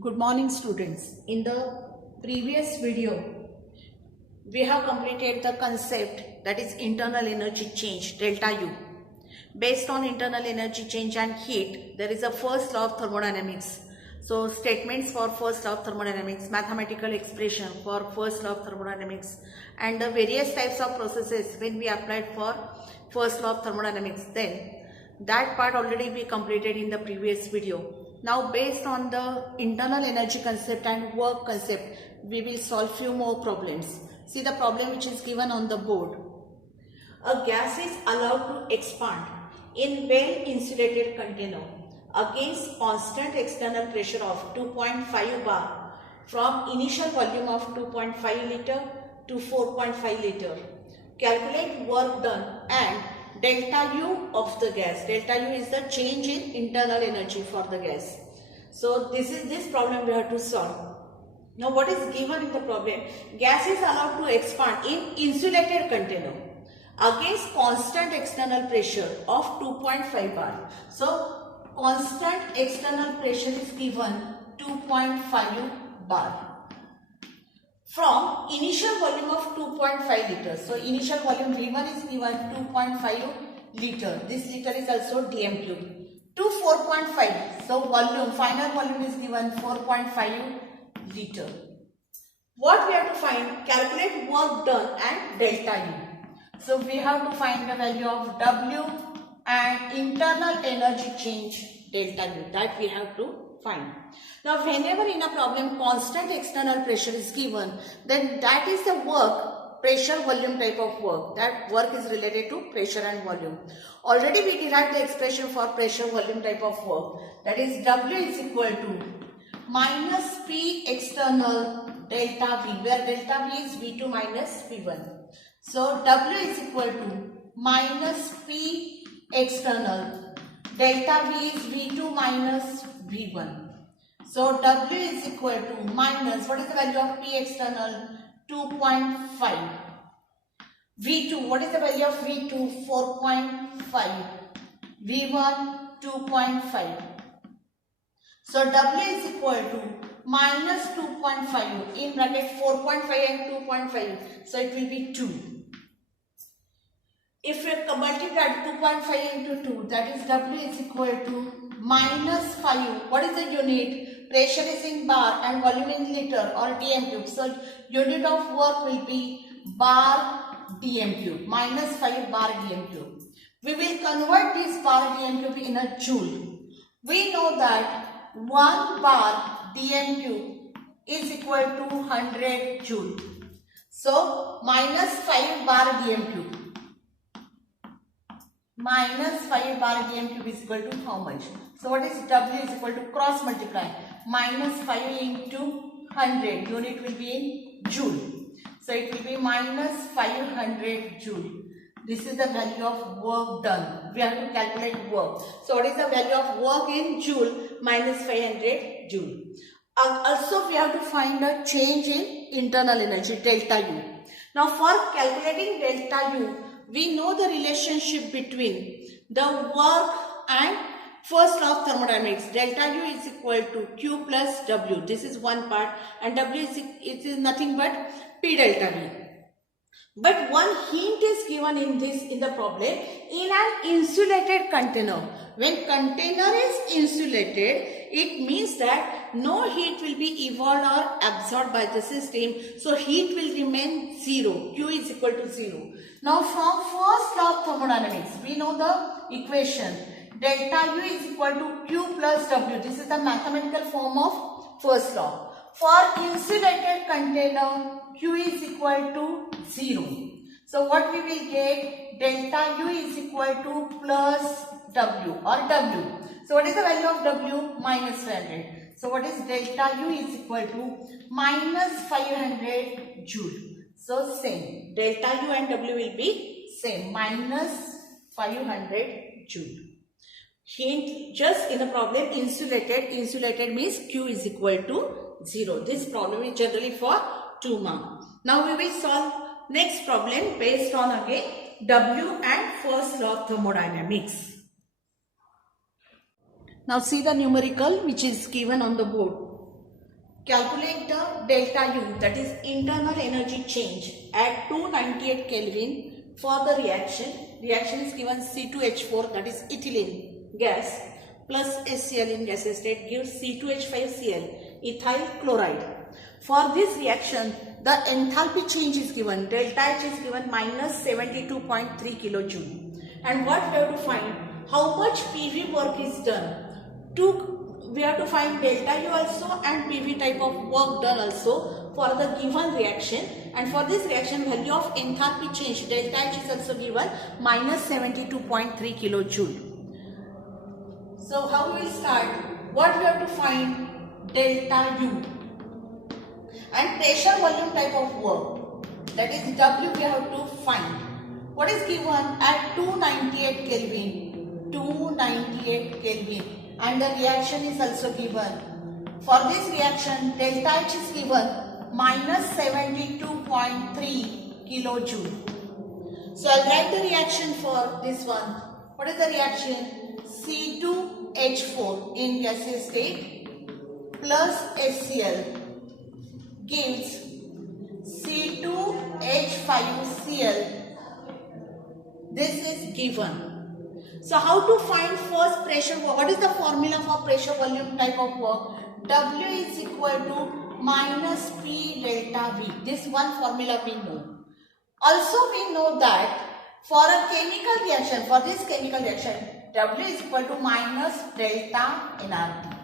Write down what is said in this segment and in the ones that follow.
Good morning students. In the previous video, we have completed the concept that is internal energy change delta U. Based on internal energy change and heat, there is a first law of thermodynamics. So statements for first law of thermodynamics, mathematical expression for first law of thermodynamics, and the various types of processes when we applied for first law of thermodynamics. Then that part already we completed in the previous video. Now based on the internal energy concept and work concept, we will solve few more problems. See the problem which is given on the board. A gas is allowed to expand in well insulated container against constant external pressure of 2.5 bar from initial volume of 2.5 liter to 4.5 liter. Calculate work done and delta U of the gas. Delta U is the change in internal energy for the gas. So this problem we have to solve. Now what is given in the problem? Gas is allowed to expand in insulated container against constant external pressure of 2.5 bar. So constant external pressure is given 2.5 bar. From initial volume of 2.5 liters. So initial volume V1 is given 2.5 liter. This liter is also dm cube. To 4.5. So volume, final volume is given 4.5 liter. What we have to find? Calculate work done and delta U. So we have to find the value of W and internal energy change delta U. That we have to find. Now whenever in a problem constant external pressure is given, then that is the work, pressure volume type of work. That work is related to pressure and volume. Already we derived the expression for pressure volume type of work. That is W is equal to minus P external delta V, where delta V is V2 minus V1. So W is equal to minus P external delta V is V2 minus V1. So W is equal to minus, what is the value of P external? 2.5. V2, what is the value of V2? 4.5. V1, 2.5. So W is equal to minus 2.5 in bracket 4.5 and 2.5. So it will be 2. If we multiply 2.5 into 2, that is W is equal to minus 5. What is the unit? Pressure is in bar and volume in liter or dm cube. So unit of work will be bar dm cube. Minus 5 bar dm cube. We will convert this bar dm cube in a joule. We know that 1 bar dm cube is equal to 100 joule. So minus 5 bar dm cube. Minus 5 bar dm cube is equal to how much? So what is W is equal to cross multiply. Minus 5 into 100. Unit will be in joule. So it will be minus 500 joule. This is the value of work done. We have to calculate work. So what is the value of work in joule? Minus 500 joule. Also we have to find a change in internal energy delta U. Now for calculating delta U, we know the relationship between the work and first law of thermodynamics. Delta U is equal to Q plus W. This is one part, and W is nothing but P delta V. But one hint is given in the problem. In an insulated container, when container is insulated, it means that no heat will be evolved or absorbed by the system. So heat will remain 0. Q is equal to 0. Now from first law of thermodynamics, we know the equation. Delta U is equal to Q plus W. This is the mathematical form of first law. For insulated container, Q is equal to 0. So what we will get? Delta U is equal to plus W or W. So what is the value of W? Minus 500. So what is delta U is equal to minus 500 joule. So same. Delta U and W will be same. Minus 500 joule. Hint, just in the problem insulated means Q is equal to 0. This problem is generally for 2 marks. Now we will solve next problem based on again W and first law of thermodynamics. Now see the numerical which is given on the board. calculate the delta U, that is internal energy change at 298 Kelvin for the reaction. Reaction is given C2H4, that is ethylene gas, plus HCl in gaseous state gives C2H5Cl, ethyl chloride. For this reaction, the enthalpy change is given, delta H is given minus 72.3 kilojoule. And what we have to find, how much PV work is done. We have to find delta U also and PV type of work done also for the given reaction. And for this reaction, value of enthalpy change, delta H is also given minus 72.3 kilojoule. So how we will start? What we have to find? Delta U. And pressure volume type of work, that is W, we have to find. What is given at 298 Kelvin? 298 Kelvin. And the reaction is also given. For this reaction, delta H is given minus 72.3 kilojoule. So I'll write the reaction for this one. What is the reaction? C2H4 in gaseous state plus HCl gives C2H5Cl. This is given. So how to find first pressure work? What is the formula for pressure volume type of work? W is equal to minus P delta V. This one formula we know. Also we know that for a chemical reaction, for this chemical reaction, W is equal to minus delta nRT.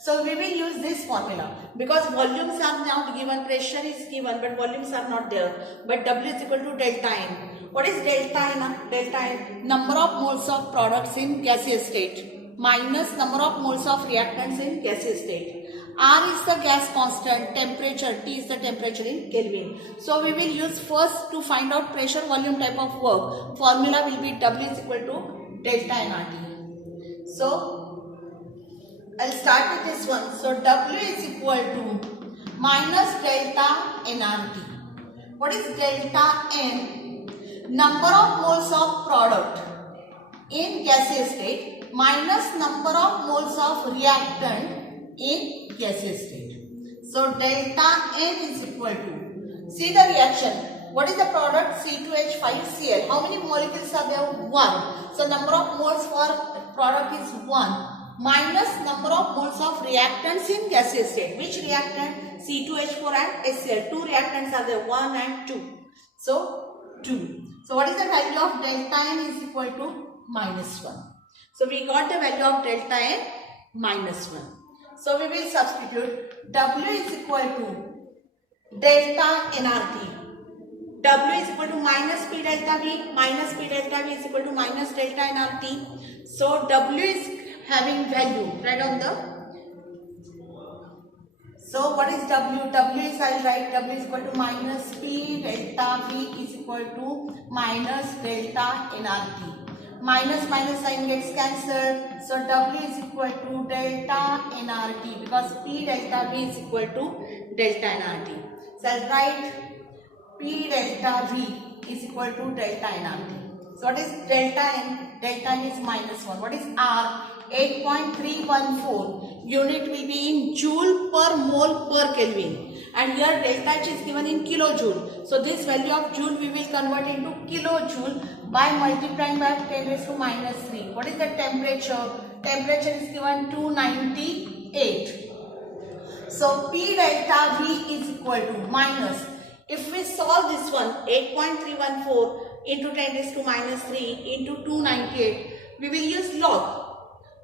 So we will use this formula because volumes are now given, pressure is given, but volumes are not there. But W is equal to delta N. What is delta N? Delta N, number of moles of products in gaseous state minus number of moles of reactants in gaseous state. R is the gas constant, temperature, T is the temperature in Kelvin. So we will use first to find out pressure volume type of work. Formula will be W is equal to delta nRT. So I'll start with this one. So W is equal to minus delta nRT. What is delta N? Number of moles of product in gaseous state minus number of moles of reactant in gaseous state. So delta N is equal to, see the reaction. What is the product? C2H5Cl. How many molecules are there? 1. So number of moles for product is 1 minus number of moles of reactants in gaseous state. Which reactant? C2H4 and HCl. 2 reactants are there, 1 and 2. So 2. So what is the value of delta N is equal to minus 1. So we got the value of delta N minus 1. So we will substitute W is equal to delta nRT. W is equal to minus P delta V. Minus P delta V is equal to minus delta nRT. So W is having value right on the. So what is W? W is, I'll write W is equal to minus P delta V is equal to minus delta nRT. Minus minus sign gets cancelled. So W is equal to delta nRT because P delta V is equal to delta nRT. So I'll write P delta V is equal to delta nRT. So what is delta N? Delta N is minus 1. What is R? 8.314. Unit will be in joule per mole per Kelvin. And here delta H is given in kilojoule. So this value of joule we will convert into kilojoule by multiplying by 10 raised to minus 3. What is the temperature? Temperature is given 298. So P delta V is equal to minus. If we solve this one, 8.314 into 10 raised to minus 3 into 298, we will use log.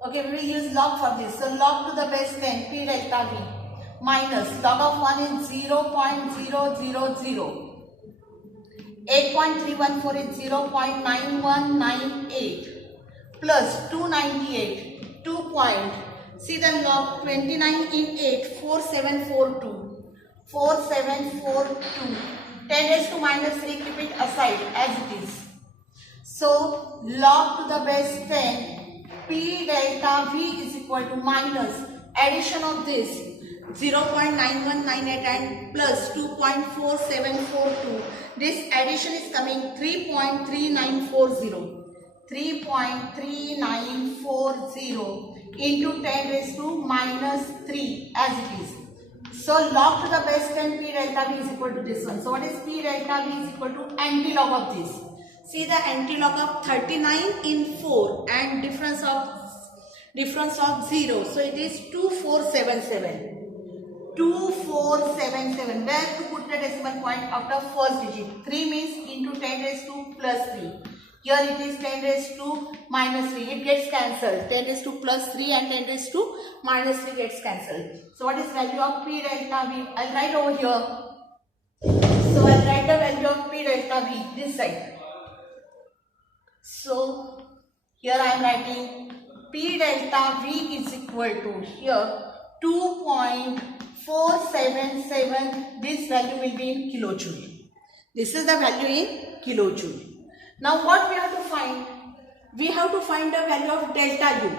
Okay, we will use log for this. So log to the base 10, P delta V minus log of 1 is 0.000. 8.314 is 0.9198 plus 298, 2 point, see the log 29 in 8, 4742. 4742. 10 raised to minus 3, keep it aside as it is. So log to the base 10, P delta V is equal to minus addition of this 0.9198 and plus 2.4742. This addition is coming 3.3940. 3.3940 into 10 raised to minus 3 as it is. So log to the base 10 P delta V is equal to this one. So what is P delta V is equal to antilog of this. See the antilog of 39 in 4 and difference of 0. So it is 2477. 2477. Where to put the decimal point after first digit? 3 means into 10 raised to plus 3. Here it is 10 raised to minus 3. It gets cancelled. 10 raised to plus 3 and 10 raised to minus 3 gets cancelled. So what is value of P delta V? I'll write over here. So I'll write the value of P delta V this side. So here I am writing P delta V is equal to here 2.477. This value will be in kilojoule. This is the value in kilojoule. Now what we have to find? We have to find the value of delta U.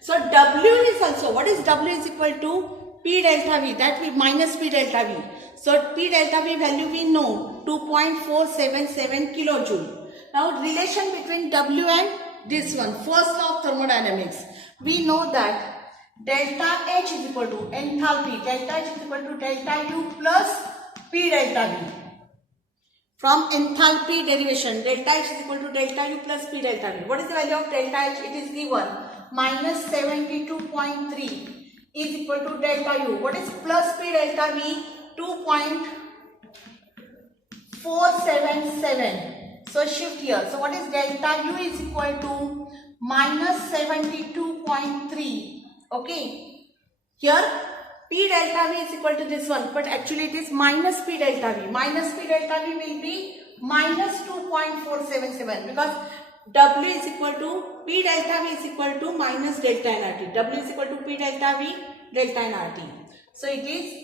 So W is also, what is W is equal to P delta V, that we minus P delta V. So P delta V value we know 2.477 kilojoule. Now relation between W and this one, first law of thermodynamics. We know that delta H is equal to enthalpy. Delta H is equal to delta U plus P delta V. From enthalpy derivation, delta H is equal to delta U plus P delta V. What is the value of delta H? It is given minus 72.3 is equal to delta U. What is plus P delta V? 2.477. So shift here. So what is delta U is equal to minus 72.3. Okay. Here P delta V is equal to this one, but actually it is minus P delta V. Minus P delta V will be minus 2.477 because W is equal to P delta V is equal to minus delta nRT. W is equal to P delta V delta nRT. So it is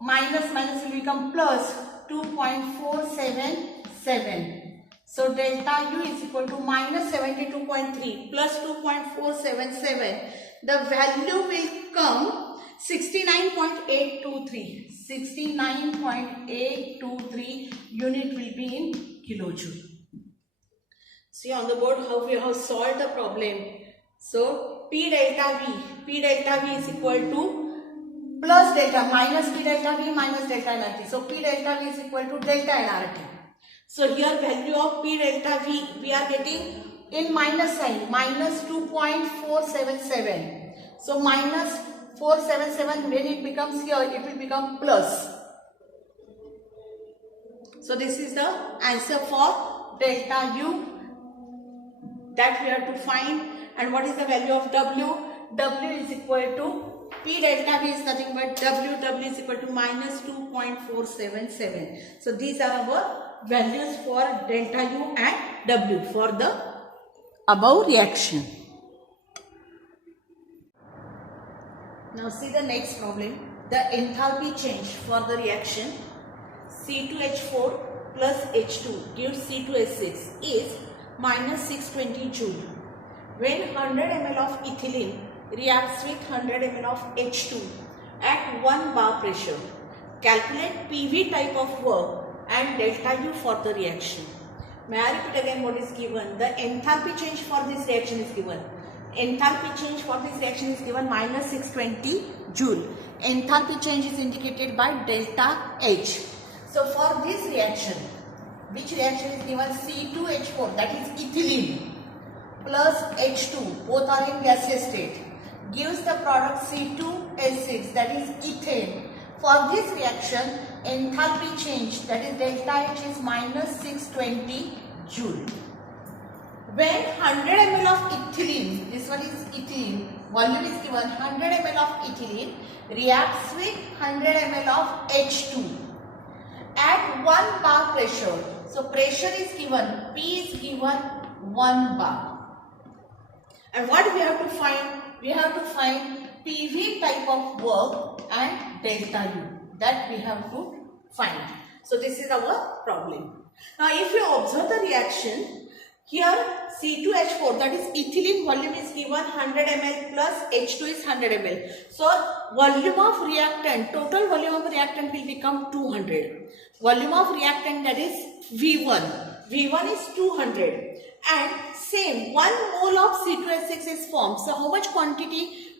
minus will become plus 2.477. So delta U is equal to minus 72.3 plus 2.477. The value will come 69.823. 69.823 unit will be in kilojoule. See on the board how we have solved the problem. So P delta V is equal to plus delta minus P delta V minus delta nRT. So P delta V is equal to delta nRT. So here value of P delta V we are getting in minus sign, minus 2.477. So minus 477, when it becomes here, it will become plus. So this is the answer for delta U that we have to find. And what is the value of W? W is equal to P delta V is nothing but W. W is equal to minus 2.477. So these are our values for delta U and W for the above reaction. Now see the next problem. The enthalpy change for the reaction C2H4 plus H2 gives C2H6 is minus 620 joule. When 100 ml of ethylene reacts with 100 ml of H2 at 1 bar pressure, calculate PV type of work and delta U for the reaction. May I repeat again what is given? The enthalpy change for this reaction is given. Enthalpy change for this reaction is given minus 620 joule. Enthalpy change is indicated by delta H. So for this reaction, which reaction is given? C2H4, that is ethylene, plus H2, both are in gaseous state, gives the product C2H6, that is ethane. For this reaction, enthalpy change, that is delta H, is minus 620 joule. When 100 ml of ethylene, this one is ethylene, volume is given 100 ml of ethylene reacts with 100 ml of H2 at 1 bar pressure. So pressure is given, P is given 1 bar. And what we have to find? We have to find PV type of work and delta U. That we have to find. So this is our problem. Now if you observe the reaction, here C2H4, that is ethylene volume is given 100 ml plus H2 is 100 ml. So volume of reactant, total volume of reactant will become 200. Volume of reactant, that is V1. V1 is 200. And same 1 mole of C2H6 is formed. So how much quantity?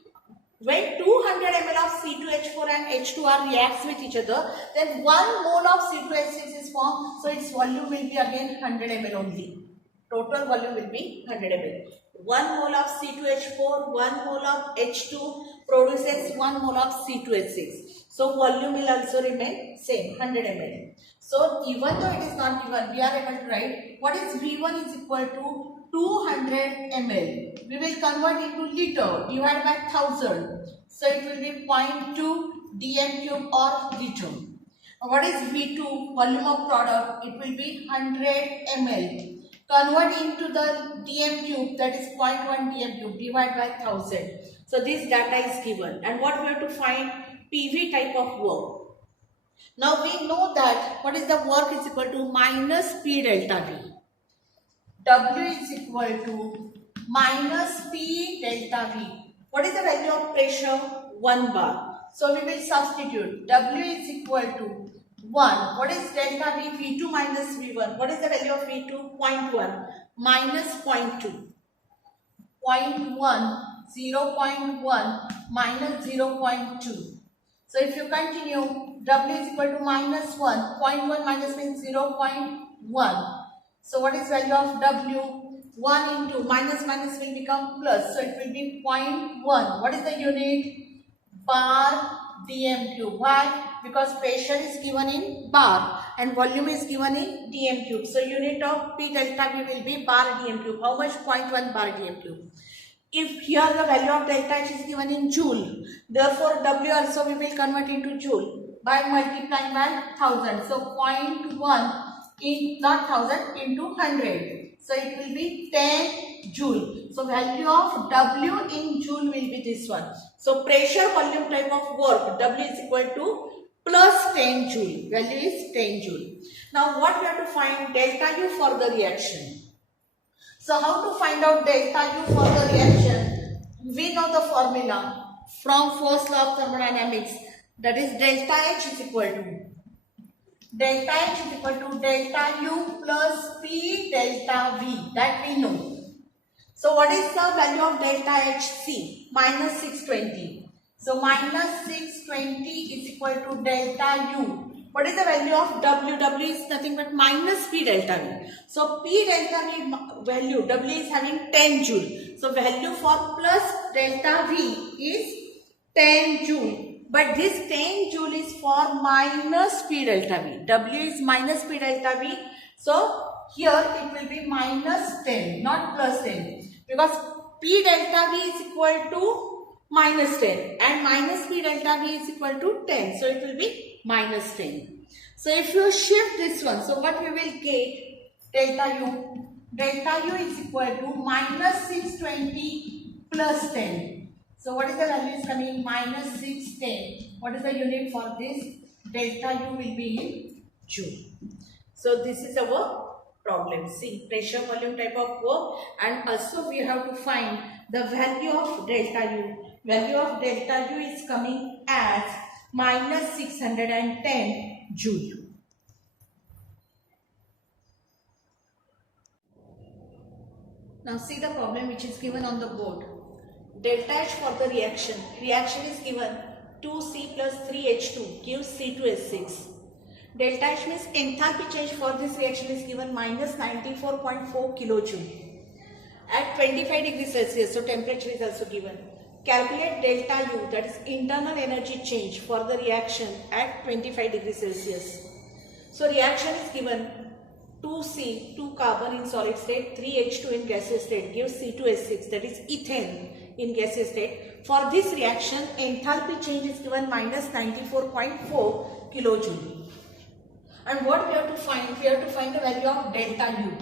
When 200 ml of C2H4 and H2R reacts with each other, then 1 mole of C2H6 is formed. So its volume will be again 100 ml only. Total volume will be 100 ml. 1 mole of C2H4, 1 mole of H2 produces 1 mole of C2H6. So volume will also remain same, 100 ml. So even though it is not given, we are able to write what is V1 is equal to 200 ml. We will convert into liter divided by 1000. So it will be 0.2 dm cube or liter. What is V2, volume of product? It will be 100 ml. Convert into the dm cube, that is 0.1 dm cube, divide by 1000. So this data is given. And what we have to find? PV type of work. Now we know that what is the work is equal to minus P delta V. W is equal to minus P delta V. What is the value of pressure? 1 bar. So we will substitute. W is equal to 1. What is delta V? V2 minus V1. What is the value of V2? 0.1 minus 0.2. 0.1, 0.1 minus 0.2. So if you continue, W is equal to minus 1. 0.1 minus means 0.1. So what is value of W? 1 into minus will become plus. So it will be 0.1. What is the unit? Bar dm cube. Why? Because pressure is given in bar and volume is given in dm cube. So unit of P delta V will be bar dm cube. How much? 0.1 bar dm cube. If here the value of delta H is given in joule, therefore W also we will convert into joule by multiplying by 1000. So 0.1 in not 1000 into 100. So it will be 10 joule. So value of W in joule will be this one. So pressure volume type of work, W is equal to plus 10 joule. Value is 10 joule. Now what we have to find? Delta U for the reaction. So how to find out delta U for the reaction? We know the formula from first law of thermodynamics, that is delta H is equal to delta U plus P delta V, that we know. So what is the value of delta HC? Minus 620. So minus 620 is equal to delta U. What is the value of W? W is nothing but minus P delta V. So P delta V value, W is having 10 joule. So value for plus delta V is 10 joule. But this 10 joule is for minus P delta V. W is minus P delta V. So here it will be minus 10, not plus 10. Because P delta V is equal to minus 10 and minus P delta V is equal to 10. So it will be minus 10. So if you shift this one, so what we will get? Delta U. Delta U is equal to minus 620 plus 10. So what is the value is coming? Minus 610. What is the unit for this? Delta U will be in joule. So this is our problem. See, pressure volume type of work, and also we have to find the value of delta U. Value of delta U is coming as minus 610 joule. Now see the problem which is given on the board. Delta H for the reaction. Reaction is given 2C plus 3H2 gives C2H6. Delta H means enthalpy change for this reaction is given minus 94.4 kilojoule at 25 degrees Celsius. So temperature is also given. Calculate delta U, that is internal energy change for the reaction at 25 degrees Celsius. So reaction is given 2C, 2 carbon in solid state, 3H2 in gaseous state gives C2H6, that is ethane in gaseous state. For this reaction, enthalpy change is given minus 94.4 kilojoule. And what we have to find? We have to find the value of delta U.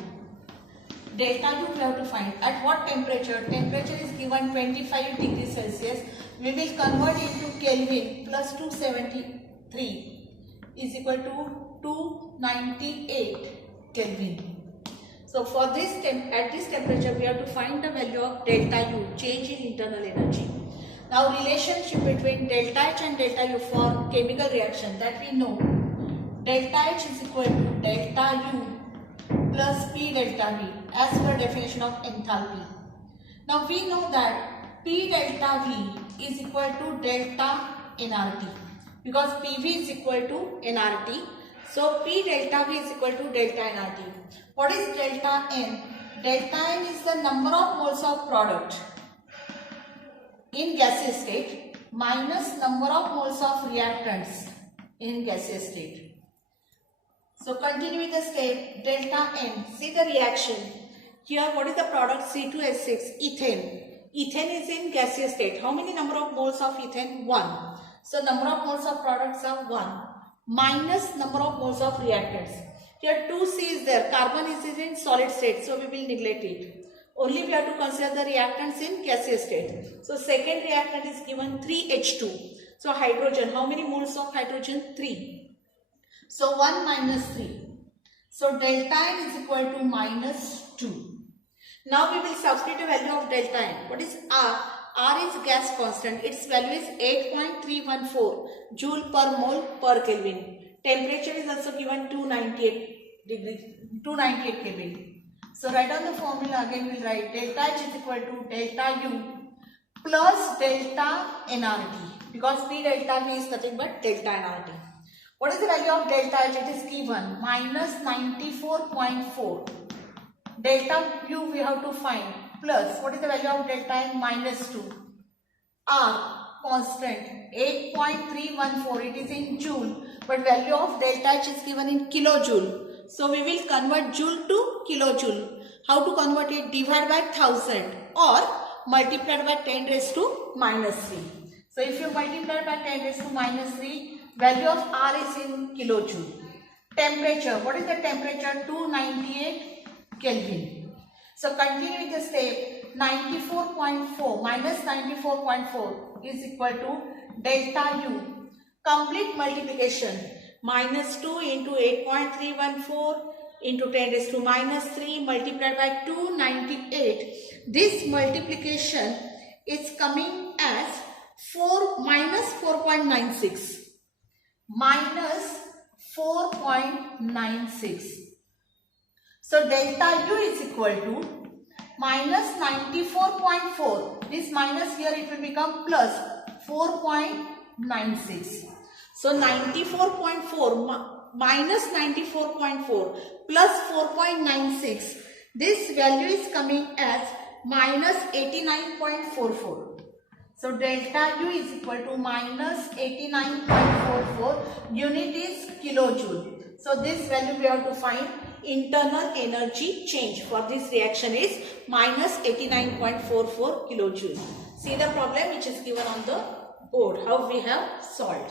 Delta U we have to find. At what temperature? Temperature is given 25 degrees Celsius. We will convert into Kelvin. Plus 273 is equal to 298 Kelvin. So for this at this temperature we have to find the value of delta U, change in internal energy. Now relationship between delta H and delta U for chemical reaction, that we know. Delta H is equal to delta U plus P delta V as per definition of enthalpy. Now we know that P delta V is equal to delta nRT, because PV is equal to nRT. So P delta V is equal to delta nRT. What is delta N? Delta N is the number of moles of product in gaseous state minus number of moles of reactants in gaseous state. So continue with the step. Delta N. See the reaction. Here what is the product? C2H6, ethane. Ethane is in gaseous state. How many number of moles of ethane? 1. So number of moles of products are 1 minus number of moles of reactants. Here 2C is there. Carbon is in solid state, so we will neglect it. Only we have to consider the reactants in gaseous state. So second reactant is given 3H2. So hydrogen. How many moles of hydrogen? 3. So 1 minus 3. So delta N is equal to minus 2. Now we will substitute a value of delta N. What is R? R is gas constant. Its value is 8.314 joule per mole per Kelvin. Temperature is also given 298 degrees, 298 Kelvin. So write down the formula again. We will write delta H is equal to delta U plus delta nRT, because P delta V is nothing but delta nRT. What is the value of delta H? It is given minus 94.4. Delta U we have to find, plus what is the value of delta N? Minus 2. R constant 8.314. It is in joule, but value of delta H is given in kilojoule. So we will convert joule to kilojoule. How to convert it? Divide by 1000 or multiplied by 10 raised to minus 3. So if you multiply by 10 raised to minus 3, value of R is in kilojoule. Temperature. What is the temperature? 298 Kelvin. So continue with the step. 94.4 minus 94.4 is equal to delta U. Complete multiplication. Minus 2 into 8.314 into 10 raised to minus 3 multiplied by 298. This multiplication is coming as 4 minus 4.96. Minus 4.96. So delta U is equal to minus 94.4. This minus here it will become plus 4.96. So 94.4 minus 94.4 plus 4.96. This value is coming as minus 89.44. So delta U is equal to minus 89.44. Unit is kilojoule. So this value we have to find. Internal energy change for this reaction is minus 89.44 kilojoule. See the problem which is given on the board, how we have solved.